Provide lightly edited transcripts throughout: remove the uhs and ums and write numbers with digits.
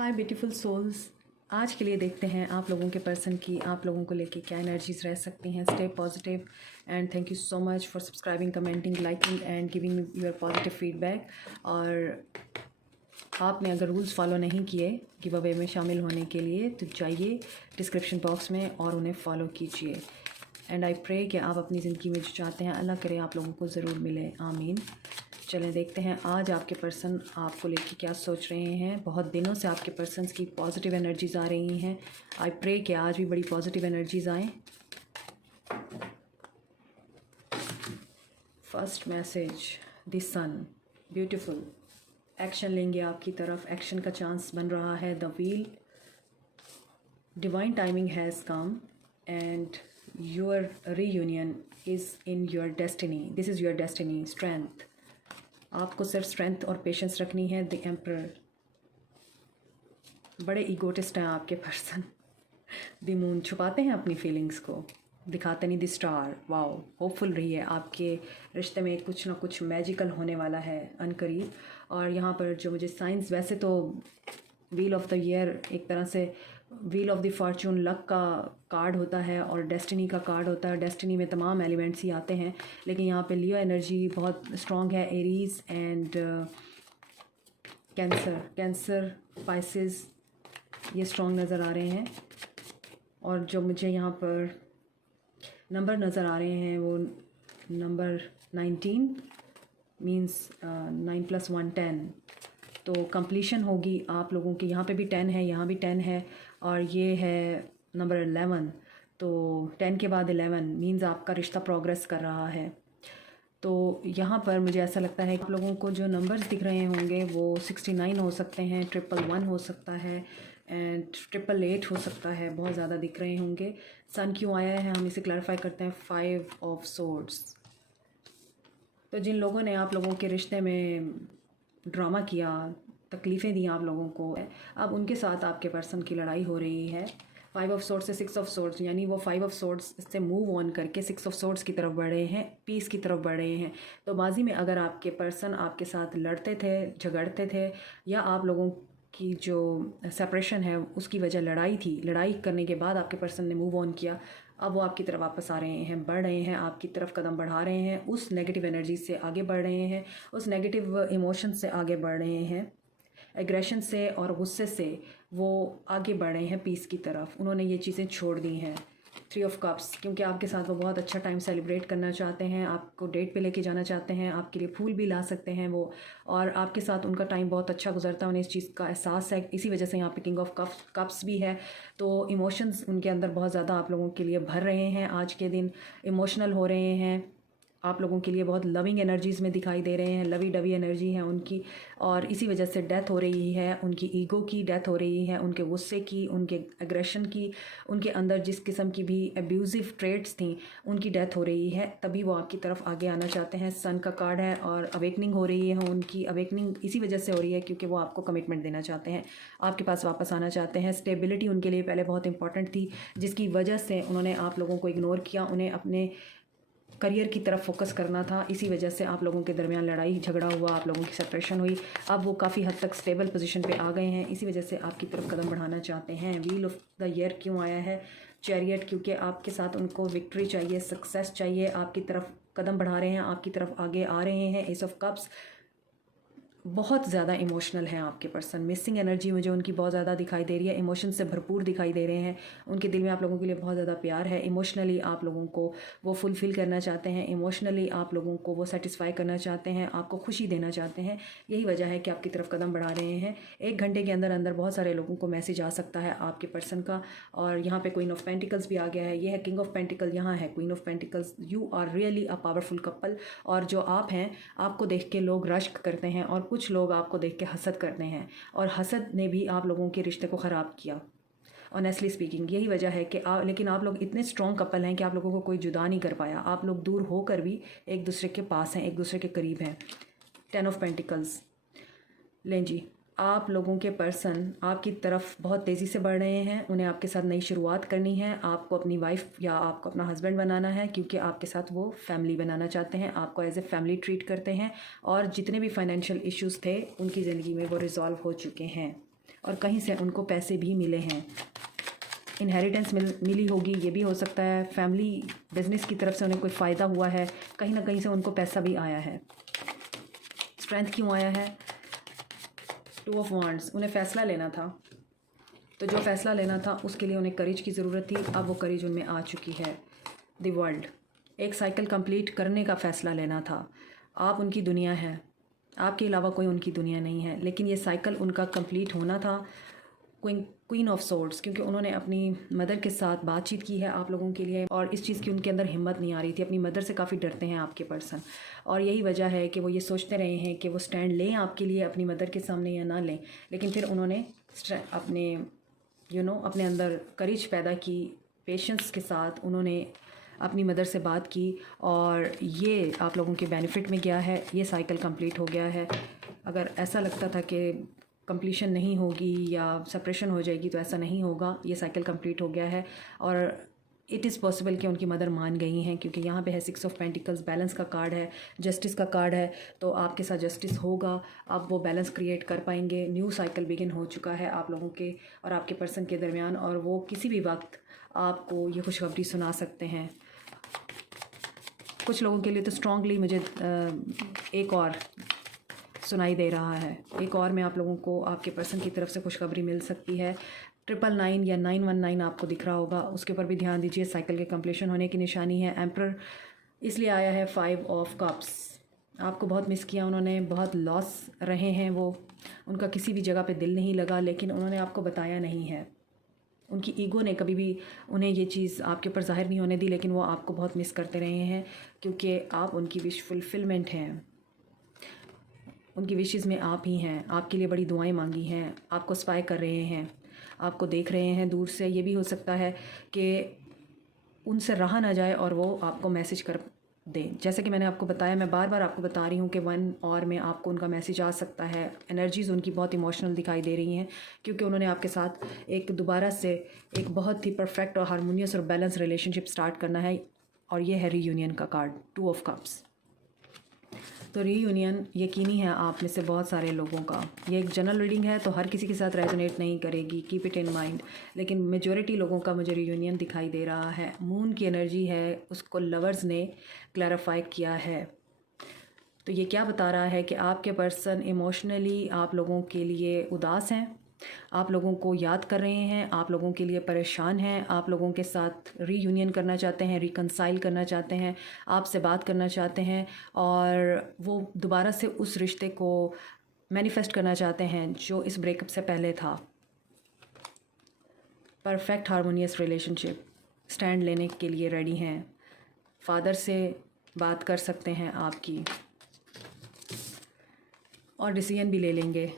हाय beautiful souls. आज के लिए देखते हैं आप लोगों के पर्सन की आप लोगों को लेके क्या एनर्जीज रह सकती हैं। Stay positive and thank you so much for subscribing, commenting, liking and giving your positive feedback. और आपने अगर रूल्स फॉलो नहीं किए गिव अवे में शामिल होने के लिए तो जाइए डिस्क्रिप्शन बॉक्स में और उन्हें फॉलो कीजिए। एंड आई प्रे कि आप अपनी ज़िंदगी में जो चाहते हैं अल्लाह करे आप लोगों को ज़रूर मिले, आमीन। चलें देखते हैं आज आपके पर्सन आपको लेके क्या सोच रहे हैं। बहुत दिनों से आपके पर्सन्स की पॉजिटिव एनर्जीज आ रही हैं। आई प्रे कि आज भी बड़ी पॉजिटिव एनर्जीज आएँ। First message, the sun, beautiful. Action लेंगे आपकी तरफ, एक्शन का चांस बन रहा है। The wheel, divine timing has come and your reunion is in your destiny. This is your destiny. Strength, आपको सिर्फ स्ट्रेंथ और पेशेंस रखनी है। द एम्परर, बड़े ईगोटिस्ट हैं आपके पर्सन। द मून, छुपाते हैं अपनी फीलिंग्स को, दिखाते नहीं। द स्टार, वाओ, होपफुल रहिए, आपके रिश्ते में कुछ ना कुछ मैजिकल होने वाला है अनकरीब। और यहाँ पर जो मुझे साइंस, वैसे तो व्हील ऑफ द ईयर एक तरह से wheel of the Fortune luck का कार्ड होता है और डेस्टिनी का कार्ड होता है। डेस्टिनी में तमाम एलिमेंट्स ही आते हैं, लेकिन यहाँ पे लियो एनर्जी बहुत स्ट्रॉन्ग है। एरीज एंड कैंसर, पाइसेस, ये स्ट्रॉन्ग नज़र आ रहे हैं। और जो मुझे यहाँ पर नंबर नज़र आ रहे हैं वो नंबर 19 मीन्स 9 + 1 10। तो कंप्लीशन होगी आप लोगों की। यहाँ पे भी 10 है, यहाँ भी 10 है और ये है नंबर 11। तो 10 के बाद 11 मीन्स आपका रिश्ता प्रोग्रेस कर रहा है। तो यहाँ पर मुझे ऐसा लगता है कि आप लोगों को जो नंबर्स दिख रहे होंगे वो 69 हो सकते हैं, 111 हो सकता है एंड 888 हो सकता है। बहुत ज़्यादा दिख रहे होंगे। सन क्यों आया है हम इसे क्लैरिफाई करते हैं। 5 ऑफ सोर्ड्स। तो जिन लोगों ने आप लोगों के रिश्ते में ड्रामा किया, तकलीफ़ें दी आप लोगों को, अब उनके साथ आपके पर्सन की लड़ाई हो रही है। 5 ऑफ सोर्ड्स से 6 ऑफ सोर्ड्स, यानी वो 5 ऑफ सोर्ड्स से मूव ऑन करके 6 ऑफ सोर्ड्स की तरफ बढ़ रहे हैं, पीस की तरफ बढ़ रहे हैं। तो माजी में अगर आपके पर्सन आपके साथ लड़ते थे, झगड़ते थे, या आप लोगों की जो सेपरेशन है उसकी वजह लड़ाई थी, लड़ाई करने के बाद आपके पर्सन ने मूव ऑन किया, अब वो आपकी तरफ वापस आ रहे हैं, बढ़ रहे हैं, आपकी तरफ कदम बढ़ा रहे हैं, उस नेगेटिव एनर्जी से आगे बढ़ रहे हैं, उस नेगेटिव इमोशन से आगे बढ़ रहे हैं, एग्रेशन से और गुस्से से वो आगे बढ़ रहे हैं पीस की तरफ। उन्होंने ये चीज़ें छोड़ दी हैं। 3 ऑफ कप्स, क्योंकि आपके साथ वो बहुत अच्छा टाइम सेलिब्रेट करना चाहते हैं, आपको डेट पे लेके जाना चाहते हैं, आपके लिए फूल भी ला सकते हैं वो, और आपके साथ उनका टाइम बहुत अच्छा गुजरता है, उन्हें इस चीज़ का एहसास है। इसी वजह से यहाँ पे किंग ऑफ कप्स भी है। तो इमोशंस उनके अंदर बहुत ज़्यादा आप लोगों के लिए भर रहे हैं। आज के दिन इमोशनल हो रहे हैं, आप लोगों के लिए बहुत लविंग एनर्जीज़ में दिखाई दे रहे हैं, लवी डवी एनर्जी है उनकी। और इसी वजह से डेथ हो रही है, उनकी ईगो की डेथ हो रही है, उनके गुस्से की, उनके एग्रेशन की, उनके अंदर जिस किस्म की भी एब्यूज़िव ट्रेट्स थी उनकी डेथ हो रही है। तभी वो आपकी तरफ आगे आना चाहते हैं। सन का कार्ड है और अवेकनिंग हो रही है उनकी। अवेकनिंग इसी वजह से हो रही है क्योंकि वो आपको कमिटमेंट देना चाहते हैं, आपके पास वापस आना चाहते हैं। स्टेबिलिटी उनके लिए पहले बहुत इंपॉर्टेंट थी, जिसकी वजह से उन्होंने आप लोगों को इग्नोर किया। उन्हें अपने करियर की तरफ फोकस करना था, इसी वजह से आप लोगों के दरमियान लड़ाई झगड़ा हुआ, आप लोगों की सेपरेशन हुई। अब वो काफ़ी हद तक स्टेबल पोजीशन पे आ गए हैं, इसी वजह से आपकी तरफ कदम बढ़ाना चाहते हैं। व्हील ऑफ द ईयर क्यों आया है। चैरियट, क्योंकि आपके साथ उनको विक्ट्री चाहिए, सक्सेस चाहिए, आपकी तरफ कदम बढ़ा रहे हैं, आपकी तरफ आगे आ रहे हैं। एस ऑफ कप्स, बहुत ज़्यादा इमोशनल हैं आपके पर्सन। मिसिंग एनर्जी मुझे उनकी बहुत ज़्यादा दिखाई दे रही है, इमोशन से भरपूर दिखाई दे रहे हैं। उनके दिल में आप लोगों के लिए बहुत ज़्यादा प्यार है। इमोशनली आप लोगों को वो फुलफ़िल करना चाहते हैं, इमोशनली आप लोगों को वो सेटिस्फाई करना चाहते हैं, आपको खुशी देना चाहते हैं। यही वजह है कि आपकी तरफ कदम बढ़ा रहे हैं। 1 घंटे के अंदर अंदर बहुत सारे लोगों को मैसेज आ सकता है आपके पर्सन का। और यहाँ पे क्वीन ऑफ पेंटिकल्स भी आ गया है, ये है किंग ऑफ पेंटिकल, यहाँ है queen of pentacles. You are really a powerful couple. और जो आप हैं, आपको देख के लोग रश्क करते हैं और कुछ लोग आपको देख के हसद करते हैं, और हसद ने भी आप लोगों के रिश्ते को ख़राब किया, ऑनेस्टली स्पीकिंग। यही वजह है कि लेकिन आप लोग इतने स्ट्रॉन्ग कपल हैं कि आप लोगों को कोई जुदा नहीं कर पाया। आप लोग दूर होकर भी एक दूसरे के पास हैं, एक दूसरे के करीब हैं। 10 ऑफ पेंटिकल्स, लें जी, आप लोगों के पर्सन आपकी तरफ बहुत तेज़ी से बढ़ रहे हैं। उन्हें आपके साथ नई शुरुआत करनी है, आपको अपनी वाइफ या आपको अपना हस्बैंड बनाना है, क्योंकि आपके साथ वो फैमिली बनाना चाहते हैं, आपको एज ए फैमिली ट्रीट करते हैं। और जितने भी फाइनेंशियल इश्यूज़ थे उनकी ज़िंदगी में वो रिज़ॉल्व हो चुके हैं। और कहीं से उनको पैसे भी मिले हैं। इनहेरिटेंस मिली होगी, ये भी हो सकता है। फैमिली बिजनेस की तरफ से उन्हें कोई फ़ायदा हुआ है, कहीं ना कहीं से उनको पैसा भी आया है। स्ट्रेंथ क्यों आया है? 2 ऑफ वांड्स। उन्हें फ़ैसला लेना था, तो जो फ़ैसला लेना था उसके लिए उन्हें करेज की ज़रूरत थी। अब वो करेज उनमें आ चुकी है। द वर्ल्ड, एक साइकिल कंप्लीट करने का फ़ैसला लेना था। आप उनकी दुनिया हैं, आपके अलावा कोई उनकी दुनिया नहीं है, लेकिन ये साइकिल उनका कंप्लीट होना था। क्वीन ऑफ सोर्ड्स, क्योंकि उन्होंने अपनी मदर के साथ बातचीत की है आप लोगों के लिए, और इस चीज़ की उनके अंदर हिम्मत नहीं आ रही थी। अपनी मदर से काफ़ी डरते हैं आपके पर्सन, और यही वजह है कि वो ये सोचते रहे हैं कि वो स्टैंड लें आपके लिए अपनी मदर के सामने या ना लें। लेकिन फिर उन्होंने अपने अपने अंदर करेज पैदा की, पेशेंस के साथ उन्होंने अपनी मदर से बात की, और ये आप लोगों के बेनिफिट में गया है। ये साइकिल कंप्लीट हो गया है। अगर ऐसा लगता था कि कंप्लीशन नहीं होगी या सेपरेशन हो जाएगी, तो ऐसा नहीं होगा। ये साइकिल कंप्लीट हो गया है, और इट इज़ पॉसिबल कि उनकी मदर मान गई हैं, क्योंकि यहाँ पे है 6 ऑफ पेंटिकल्स, बैलेंस का कार्ड है, जस्टिस का कार्ड है। तो आपके साथ जस्टिस होगा, आप वो बैलेंस क्रिएट कर पाएंगे। न्यू साइकिल बिगिन हो चुका है आप लोगों के और आपके पर्सन के दरमियान, और वो किसी भी वक्त आपको ये खुशखबरी सुना सकते हैं। कुछ लोगों के लिए तो स्ट्रांगली मुझे एक और सुनाई दे रहा है। एक और में आप लोगों को आपके पर्सन की तरफ से खुशखबरी मिल सकती है। 999 या 919 आपको दिख रहा होगा, उसके ऊपर भी ध्यान दीजिए। साइकिल के कंप्लीशन होने की निशानी है। एम्परर इसलिए आया है 5 ऑफ कप्स। आपको बहुत मिस किया उन्होंने, बहुत लॉस रहे हैं वो, उनका किसी भी जगह पे दिल नहीं लगा, लेकिन उन्होंने आपको बताया नहीं है। उनकी ईगो ने कभी भी उन्हें ये चीज़ आपके ऊपर जाहिर नहीं होने दी, लेकिन वो आपको बहुत मिस करते रहे हैं, क्योंकि आप उनकी विश फुलफिलमेंट हैं। उनकी विशेज़ में आप ही हैं। आपके लिए बड़ी दुआएं मांगी हैं, आपको स्पाई कर रहे हैं, आपको देख रहे हैं दूर से। ये भी हो सकता है कि उनसे रहा ना जाए और वो आपको मैसेज कर दें। जैसे कि मैंने आपको बताया, मैं बार बार आपको बता रही हूँ कि 1 आवर में आपको उनका मैसेज आ सकता है। एनर्जीज़ उनकी बहुत इमोशनल दिखाई दे रही हैं, क्योंकि उन्होंने आपके साथ एक दोबारा से एक बहुत ही परफेक्ट और हारमोनियस और बैलेंस रिलेशनशिप स्टार्ट करना है। और ये है रीयूनियन का कार्ड, 2 ऑफ कप्स। तो रीयूनियन यकीनी है आप में से बहुत सारे लोगों का। ये एक जनरल रीडिंग है, तो हर किसी के साथ रेजोनेट नहीं करेगी, कीप इट इन माइंड, लेकिन मेजॉरिटी लोगों का मुझे रीयूनियन दिखाई दे रहा है। मून की एनर्जी है, उसको लवर्स ने क्लैरिफाई किया है। तो ये क्या बता रहा है कि आपके पर्सन इमोशनली आप लोगों के लिए उदास हैं, आप लोगों को याद कर रहे हैं, आप लोगों के लिए परेशान हैं, आप लोगों के साथ रीयूनियन करना चाहते हैं, रिकंसाइल करना चाहते हैं, आपसे बात करना चाहते हैं, और वो दोबारा से उस रिश्ते को मैनिफेस्ट करना चाहते हैं जो इस ब्रेकअप से पहले था। परफेक्ट हारमोनियस रिलेशनशिप, स्टैंड लेने के लिए रेडी हैं। फादर से बात कर सकते हैं आपकी, और डिसीजन भी ले लेंगे।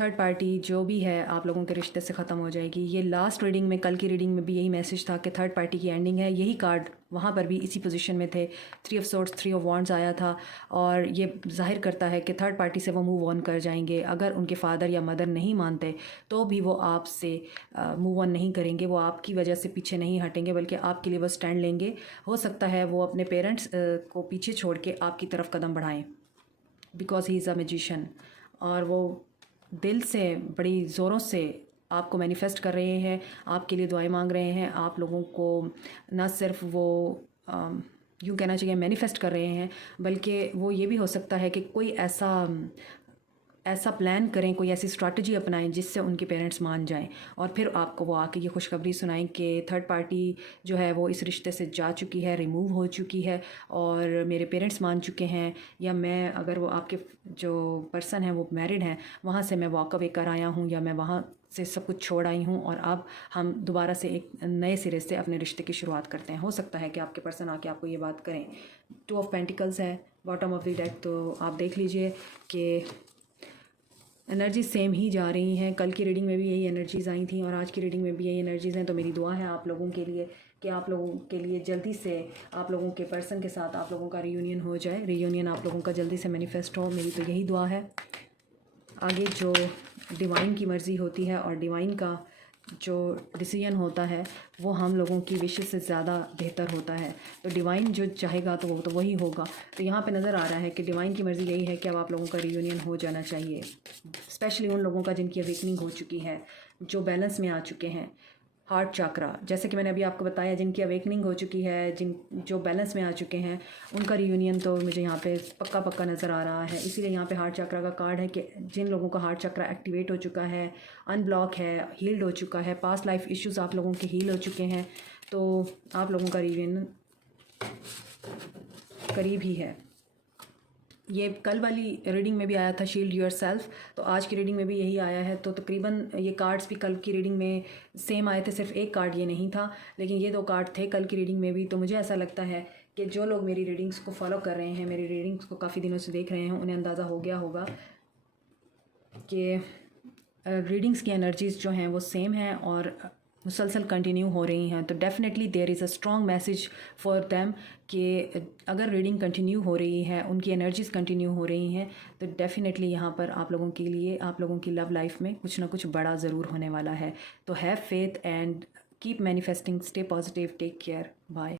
थर्ड पार्टी जो भी है आप लोगों के रिश्ते से ख़त्म हो जाएगी। ये लास्ट रीडिंग में, कल की रीडिंग में भी यही मैसेज था कि थर्ड पार्टी की एंडिंग है। यही कार्ड वहाँ पर भी इसी पोजीशन में थे। 3 ऑफ सोर्ड्स, 3 ऑफ वॉन्ड्स आया था, और ये जाहिर करता है कि थर्ड पार्टी से वो मूव ऑन कर जाएंगे। अगर उनके फादर या मदर नहीं मानते तो भी वो आपसे मूव ऑन नहीं करेंगे, वो आपकी वजह से पीछे नहीं हटेंगे, बल्कि आपके लिए वो स्टैंड लेंगे। हो सकता है वो अपने पेरेंट्स को पीछे छोड़ के आपकी तरफ कदम बढ़ाएँ, because he is a magician, और वो दिल से बड़ी ज़ोरों से आपको मैनिफेस्ट कर रहे हैं, आपके लिए दुआएं मांग रहे हैं। आप लोगों को न सिर्फ वो यूँ कहना चाहिए मैनिफेस्ट कर रहे हैं, बल्कि वो ये भी हो सकता है कि कोई ऐसा प्लान करें, कोई ऐसी स्ट्रैटेजी अपनाएं जिससे उनके पेरेंट्स मान जाएं, और फिर आपको वो आके ये खुशखबरी सुनाएं कि थर्ड पार्टी जो है वो इस रिश्ते से जा चुकी है, रिमूव हो चुकी है, और मेरे पेरेंट्स मान चुके हैं, या मैं, अगर वो आपके जो पर्सन है वो मैरिड हैं, वहाँ से मैं वॉक अवे कर आया हूँ, या मैं वहाँ से सब कुछ छोड़ आई हूँ, और अब हम दोबारा से एक नए सिरे से अपने रिश्ते की शुरुआत करते हैं। हो सकता है कि आपके पर्सन आके आपको ये बात करें। 2 ऑफ पेंटिकल्स है बॉटम ऑफ द डेक, तो आप देख लीजिए कि एनर्जी सेम ही जा रही हैं। कल की रीडिंग में भी यही एनर्जीज़ आई थी, और आज की रीडिंग में भी यही एनर्जीज़ हैं। तो मेरी दुआ है आप लोगों के लिए कि आप लोगों के लिए जल्दी से आप लोगों के पर्सन के साथ आप लोगों का रीयूनियन हो जाए, रीयूनियन आप लोगों का जल्दी से मैनिफेस्ट हो। मेरी तो यही दुआ है। आगे जो डिवाइन की मर्ज़ी होती है और डिवाइन का जो डिसीजन होता है वो हम लोगों की विशेष से ज़्यादा बेहतर होता है। तो डिवाइन जो चाहेगा तो वो तो वही होगा। तो यहाँ पे नज़र आ रहा है कि डिवाइन की मर्ज़ी यही है कि अब आप लोगों का रियूनियन हो जाना चाहिए, स्पेशली उन लोगों का जिनकी अवेकनिंग हो चुकी है, जो बैलेंस में आ चुके हैं। हार्ट चक्रा, जैसे कि मैंने अभी आपको बताया, जिनकी अवेकनिंग हो चुकी है, जो बैलेंस में आ चुके हैं, उनका रियूनियन तो मुझे यहाँ पे पक्का पक्का नज़र आ रहा है। इसीलिए यहाँ पे हार्ट चक्रा का कार्ड है कि जिन लोगों का हार्ट चक्रा एक्टिवेट हो चुका है, अनब्लॉक है, हील्ड हो चुका है, पास्ट लाइफ इश्यूज़ आप लोगों के हील हो चुके हैं, तो आप लोगों का रियूनियन करीब ही है। ये कल वाली रीडिंग में भी आया था, शील्ड योर सेल्फ, तो आज की रीडिंग में भी यही आया है। तो तकरीबन ये कार्ड्स भी कल की रीडिंग में सेम आए थे, सिर्फ एक कार्ड ये नहीं था, लेकिन ये 2 कार्ड थे कल की रीडिंग में भी। तो मुझे ऐसा लगता है कि जो लोग मेरी रीडिंग्स को फॉलो कर रहे हैं, मेरी रीडिंग्स को काफ़ी दिनों से देख रहे हैं, उन्हें अंदाज़ा हो गया होगा कि रीडिंग्स की एनर्जीज़ जो हैं वो सेम हैं और मुसलसल कंटिन्यू हो रही हैं। तो definitely there is a strong message for them कि अगर रीडिंग कंटिन्यू हो रही है, उनकी एनर्जीज़ कंटिन्यू हो रही हैं, तो डेफिनेटली यहाँ पर आप लोगों के लिए, आप लोगों की लव लाइफ में कुछ ना कुछ बड़ा ज़रूर होने वाला है। तो have faith and keep manifesting, stay positive, take care, bye.